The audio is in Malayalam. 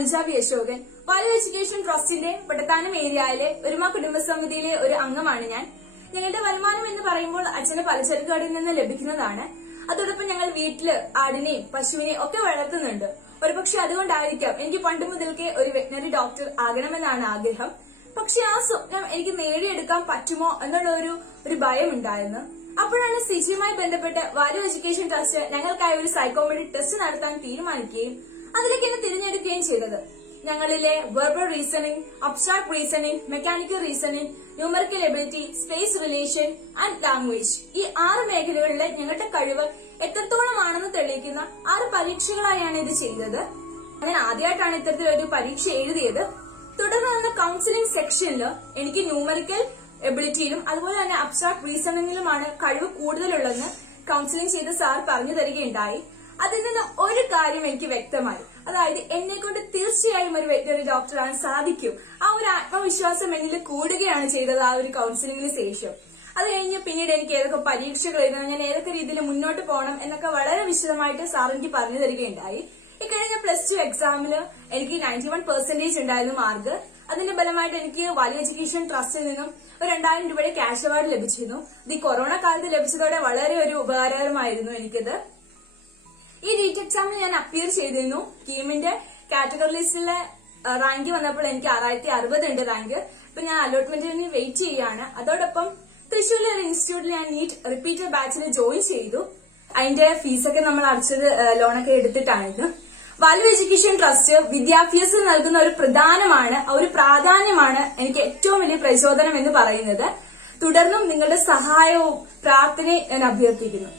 Anuja V Ashokan. Value education ട്രസ്റ്റിന്റെ പട്ടത്താനം ഏരിയയിലെ ഒരുമ കുടുംബസമിതിയിലെ ഒരു അംഗമാണ് ഞാൻ. ഞങ്ങളുടെ വരുമാനം എന്ന് പറയുമ്പോൾ അച്ഛന് പലചരക്ക് കടയിൽ നിന്ന് ലഭിക്കുന്നതാണ്. അതോടൊപ്പം ഞങ്ങൾ വീട്ടില് ആടിനെയും പശുവിനെയും ഒക്കെ വളർത്തുന്നുണ്ട്. ഒരുപക്ഷെ അതുകൊണ്ടായിരിക്കാം എനിക്ക് പണ്ട് മുതൽക്കേ ഒരു വെറ്റിനറി ഡോക്ടർ ആകണമെന്നാണ് ആഗ്രഹം. പക്ഷെ ആ സ്വപ്നം എനിക്ക് നേടിയെടുക്കാൻ പറ്റുമോ എന്നുള്ള ഒരു ഭയം ഉണ്ടായിരുന്നു. അപ്പോഴാണ് സിജിയുമായി ബന്ധപ്പെട്ട് വാല്യൂ എഡ്യൂക്കേഷൻ ട്രസ്റ്റ് ഞങ്ങൾക്കായി ഒരു സൈക്കോമെട്രിക് ടെസ്റ്റ് നടത്താൻ തീരുമാനിക്കുകയും അതിലേക്ക് എന്നെ തിരഞ്ഞെടുക്കുകയും ചെയ്തത്. ഞങ്ങളിലെ verbal reasoning, abstract reasoning, mechanical reasoning, numerical ability, space relation and language, ഈ 6 മേഖലകളിലെ ഞങ്ങളുടെ കഴിവ് എത്രത്തോളമാണെന്ന് തെളിയിക്കുന്ന 6 പരീക്ഷകളായാണ് ഇത് ചെയ്തത്. ഞാൻ ആദ്യമായിട്ടാണ് ഇത്തരത്തിലൊരു പരീക്ഷ എഴുതിയത്. തുടർന്ന് വന്ന കൌൺസിലിംഗ് സെക്ഷനിൽ എനിക്ക് ന്യൂമറിക്കൽ എബിലിറ്റിയിലും അതുപോലെ തന്നെ അബ്സ്ട്രാക്ട് റീസണിംഗിലുമാണ് കഴിവ് കൂടുതലുള്ളതെന്ന് കൌൺസിലിംഗ് ചെയ്ത സാർ പറഞ്ഞു തരികയുണ്ടായി. അതിൽ നിന്ന് ഒരു കാര്യം എനിക്ക് വ്യക്തമായി, അതായത് എന്നെ കൊണ്ട് തീർച്ചയായും ഒരു വെറ്റിനറി ഡോക്ടറാകാൻ സാധിക്കും. ആ ഒരു ആത്മവിശ്വാസം എന്നിൽ കൂടുകയാണ് ചെയ്തത് ആ ഒരു കൌൺസിലിംഗിന് ശേഷം. അത് കഴിഞ്ഞ് പിന്നീട് എനിക്ക് ഏതൊക്കെ പരീക്ഷകൾ എഴുതണം, ഞാൻ ഏതൊക്കെ രീതിയിൽ മുന്നോട്ട് പോകണം എന്നൊക്കെ വളരെ വിശദമായിട്ട് സാർ എനിക്ക് പറഞ്ഞു തരികയുണ്ടായി. ഇക്കഴിഞ്ഞ +2 എക്സാമിൽ എനിക്ക് 91% ഉണ്ടായിരുന്നു മാർക്ക്. അതിന്റെ ഫലമായിട്ട് എനിക്ക് വാല്യൂ എഡ്യൂക്കേഷൻ ട്രസ്റ്റിൽ നിന്നും ഒരു 2000 രൂപയുടെ ക്യാഷ് അവാർഡ് ലഭിച്ചിരുന്നു. ഇത് ഈ കൊറോണ കാലത്ത് ലഭിച്ചതോടെ വളരെ ഒരു ഉപകാരകരമായിരുന്നു എനിക്കിത്. ഈ നീറ്റ് എക്സാമിൽ ഞാൻ അപ്പിയർ ചെയ്തിരുന്നു. കീമിന്റെ കാറ്റഗറി ലിസ്റ്റിലെ റാങ്ക് വന്നപ്പോൾ എനിക്ക് 6060 ഉണ്ട് റാങ്ക്. ഇപ്പൊ ഞാൻ അലോട്ട്മെന്റിന് വെയിറ്റ് ചെയ്യാണ്. അതോടൊപ്പം തൃശ്ശൂരിലെ ഒരു ഇൻസ്റ്റിറ്റ്യൂട്ടിൽ ഞാൻ നീറ്റ് റിപ്പീറ്റർ ബാച്ചിൽ ജോയിൻ ചെയ്തു. അതിന്റെ ഫീസൊക്കെ നമ്മൾ അടച്ചത് ലോണൊക്കെ എടുത്തിട്ടാണിത്. വാല്യൂ എഡ്യൂക്കേഷൻ ട്രസ്റ്റ് വിദ്യാഭ്യാസം നൽകുന്ന ഒരു പ്രാധാന്യമാണ് എനിക്ക് ഏറ്റവും വലിയ പ്രചോദനം എന്ന് പറയുന്നത്. തുടർന്നും നിങ്ങളുടെ സഹായവും പ്രാർത്ഥനയും ഞാൻ അഭ്യർത്ഥിക്കുന്നു.